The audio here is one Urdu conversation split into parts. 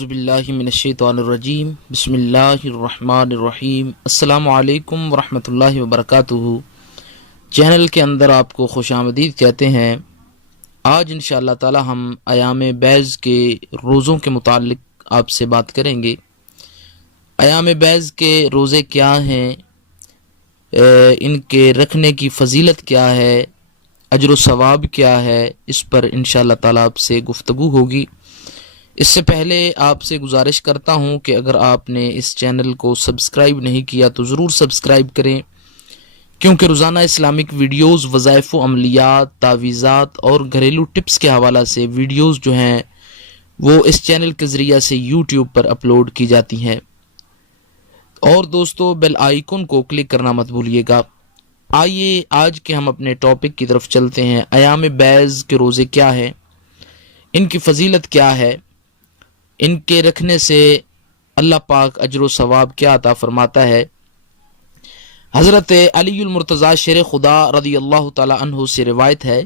اعوذ باللہ من الشیطان الرجیم بسم اللہ الرحمن الرحیم السلام علیکم ورحمۃ اللہ وبرکاتہ۔ چینل کے اندر آپ کو خوش آمدید کہتے ہیں۔ آج انشاءاللہ تعالی ہم ایام بیض کے روزوں کے متعلق آپ سے بات کریں گے۔ ایام بیض کے روزے کیا ہیں، ان کے رکھنے کی فضیلت کیا ہے، اجر و ثواب کیا ہے، اس پر انشاءاللہ تعالی آپ سے گفتگو ہوگی۔ اس سے پہلے آپ سے گزارش کرتا ہوں کہ اگر آپ نے اس چینل کو سبسکرائب نہیں کیا تو ضرور سبسکرائب کریں، کیونکہ روزانہ اسلامک ویڈیوز، وظائف و عملیات، تعویذات اور گھریلو ٹپس کے حوالہ سے ویڈیوز جو ہیں وہ اس چینل کے ذریعہ سے یوٹیوب پر اپلوڈ کی جاتی ہیں۔ اور دوستو بیل آئیکن کو کلک کرنا مت بھولیے گا۔ آئیے آج کے ہم اپنے ٹاپک کی طرف چلتے ہیں۔ ایام بیض کے روزے کیا ہیں، ان کی فضیلت کیا ہے، ان کے رکھنے سے اللہ پاک اجر و ثواب کیا عطا فرماتا ہے۔ حضرت علی المرتضیٰ شیر خدا رضی اللہ تعالی عنہ سے روایت ہے،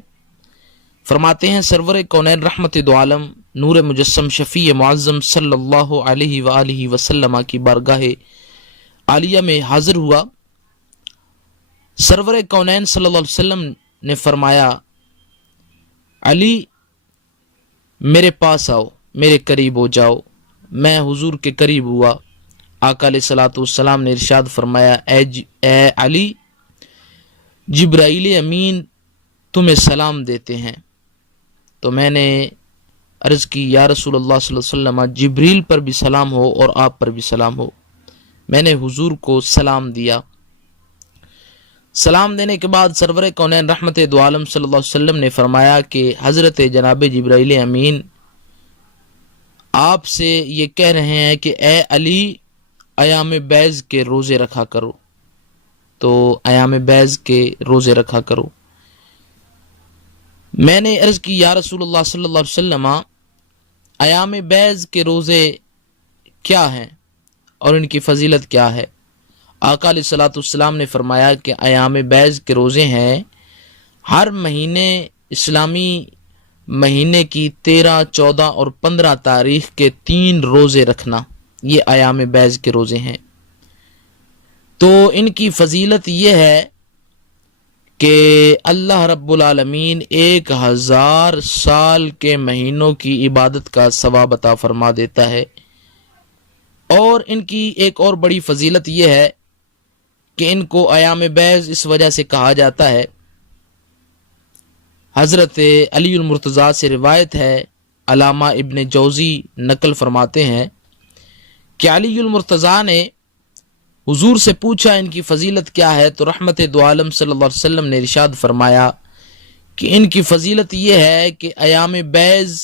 فرماتے ہیں سرور کونین رحمت دو عالم نور مجسم شفیع معظم صلی اللہ علیہ وآلہ وسلم کی بارگاہ عالیہ میں حاضر ہوا۔ سرور کونین صلی اللہ علیہ وسلم نے فرمایا، علی میرے پاس آؤ، میرے قریب ہو جاؤ۔ میں حضور کے قریب ہوا۔ آقا علیہ الصلوۃ والسلام نے ارشاد فرمایا، اے علی، جبرائیل امین تمہیں سلام دیتے ہیں۔ تو میں نے عرض کی، یا رسول اللہ صلی اللہ علیہ وسلم، جبریل پر بھی سلام ہو اور آپ پر بھی سلام ہو۔ میں نے حضور کو سلام دیا۔ سلام دینے کے بعد سرور کونین رحمت دو عالم صلی اللہ علیہ وسلم نے فرمایا کہ حضرت جناب جبرائیل امین آپ سے یہ کہہ رہے ہیں کہ اے علی، ایام بیض کے روزے رکھا کرو۔ تو ایام بیض کے روزے رکھا کرو۔ میں نے عرض کی، یا رسول اللہ صلی اللہ علیہ وسلم، ایام بیض کے روزے کیا ہیں اور ان کی فضیلت کیا ہے؟ آقا علیہ الصلوۃ والسلام نے فرمایا کہ ایام بیض کے روزے ہیں ہر مہینے، اسلامی مہینے کی 13، 14 اور 15 تاریخ کے 3 روزے رکھنا، یہ ایام بیض کے روزے ہیں۔ تو ان کی فضیلت یہ ہے کہ اللہ رب العالمین 1000 سال کے مہینوں کی عبادت کا ثواب عطا فرما دیتا ہے۔ اور ان کی ایک اور بڑی فضیلت یہ ہے کہ ان کو ایام بیض اس وجہ سے کہا جاتا ہے، حضرت علی المرتضیٰ سے روایت ہے، علامہ ابن جوزی نقل فرماتے ہیں کہ علی المرتضیٰ نے حضور سے پوچھا ان کی فضیلت کیا ہے، تو رحمت دو عالم صلی اللہ علیہ وسلم نے ارشاد فرمایا کہ ان کی فضیلت یہ ہے کہ ایام بیض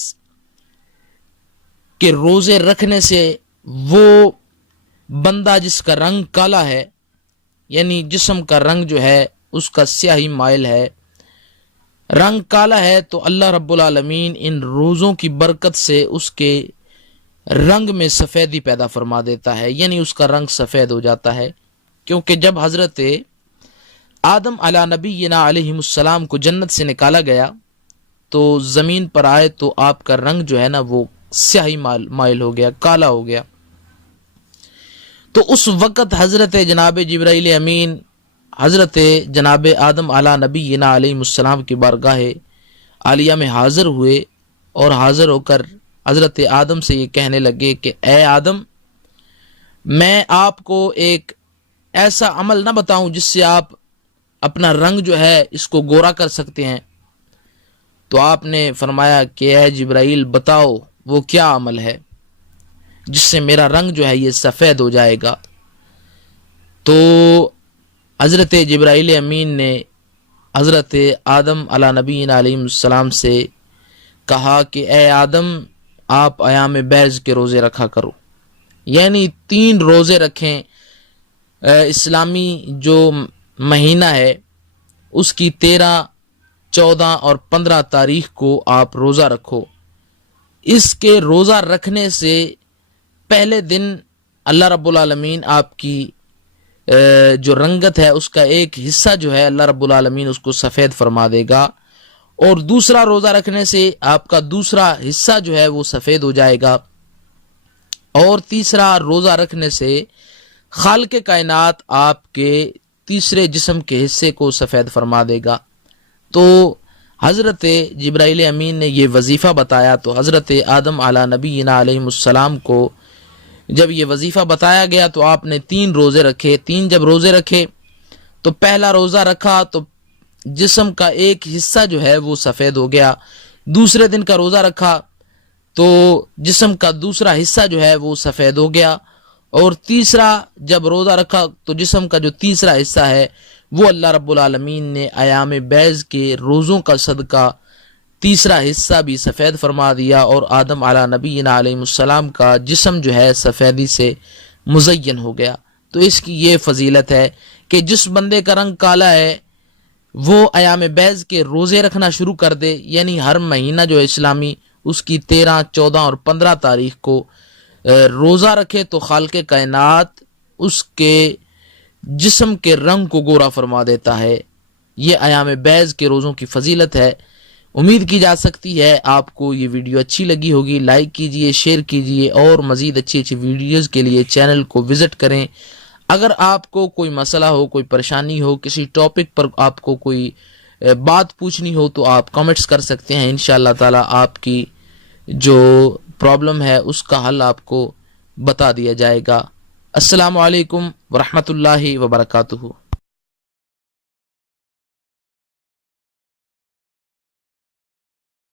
کے روزے رکھنے سے وہ بندہ جس کا رنگ کالا ہے، یعنی جسم کا رنگ جو ہے اس کا سیاہی مائل ہے، رنگ کالا ہے، تو اللہ رب العالمین ان روزوں کی برکت سے اس کے رنگ میں سفیدی پیدا فرما دیتا ہے، یعنی اس کا رنگ سفید ہو جاتا ہے۔ کیونکہ جب حضرت آدم علیہ نبینا علیہ السلام کو جنت سے نکالا گیا تو زمین پر آئے تو آپ کا رنگ جو ہے نا وہ سیاہی مائل ہو گیا، کالا ہو گیا۔ تو اس وقت حضرت جناب جبرائیل امین حضرت جناب آدم علیہ نبینا علیہ السلام کی بارگاہ عالیہ میں حاضر ہوئے اور حاضر ہو کر حضرت آدم سے یہ کہنے لگے کہ اے آدم، میں آپ کو ایک ایسا عمل نہ بتاؤں جس سے آپ اپنا رنگ جو ہے اس کو گورا کر سکتے ہیں؟ تو آپ نے فرمایا کہ اے جبرائیل، بتاؤ وہ کیا عمل ہے جس سے میرا رنگ جو ہے یہ سفید ہو جائے گا؟ تو حضرت جبرائیل امین نے حضرت آدم علیہ نبینا علیہ السلام سے کہا کہ اے آدم، آپ ایام بیض کے روزے رکھا کرو، یعنی 3 روزے رکھیں۔ اسلامی جو مہینہ ہے اس کی 13، 14 اور 15 تاریخ کو آپ روزہ رکھو۔ اس کے روزہ رکھنے سے پہلے دن اللہ رب العالمین آپ کی جو رنگت ہے اس کا ایک حصہ جو ہے اللہ رب العالمین اس کو سفید فرما دے گا، اور دوسرا روزہ رکھنے سے آپ کا دوسرا حصہ جو ہے وہ سفید ہو جائے گا۔ اور تیسرا روزہ رکھنے سے خالق کائنات آپ کے تیسرے جسم کے حصے کو سفید فرما دے گا۔ تو حضرت جبرائیل امین نے یہ وظیفہ بتایا تو حضرت آدم علی نبینا علیہ السلام کو جب یہ وظیفہ بتایا گیا تو آپ نے 3 روزے رکھے۔ 3 جب روزے رکھے تو پہلا روزہ رکھا تو جسم کا ایک حصہ جو ہے وہ سفید ہو گیا۔ دوسرے دن کا روزہ رکھا تو جسم کا دوسرا حصہ جو ہے وہ سفید ہو گیا، اور تیسرا جب روزہ رکھا تو جسم کا جو تیسرا حصہ ہے وہ اللہ رب العالمین نے ایام بیض کے روزوں کا صدقہ تیسرا حصہ بھی سفید فرما دیا، اور آدم علی نبینا علیہ السلام کا جسم جو ہے سفیدی سے مزین ہو گیا۔ تو اس کی یہ فضیلت ہے کہ جس بندے کا رنگ کالا ہے وہ ایام بیض کے روزے رکھنا شروع کر دے، یعنی ہر مہینہ جو ہے اسلامی اس کی 13، 14 اور 15 تاریخ کو روزہ رکھے تو خالق کائنات اس کے جسم کے رنگ کو گورا فرما دیتا ہے۔ یہ ایام بیض کے روزوں کی فضیلت ہے۔ امید کی جا سکتی ہے آپ کو یہ ویڈیو اچھی لگی ہوگی۔ لائک کیجئے، شیئر کیجئے، اور مزید اچھی ویڈیوز کے لیے چینل کو وزٹ کریں۔ اگر آپ کو کوئی مسئلہ ہو، کوئی پریشانی ہو، کسی ٹاپک پر آپ کو کوئی بات پوچھنی ہو تو آپ کمنٹس کر سکتے ہیں۔ انشاءاللہ تعالی آپ کی جو پرابلم ہے اس کا حل آپ کو بتا دیا جائے گا۔ السلام علیکم ورحمۃ اللہ وبرکاتہ۔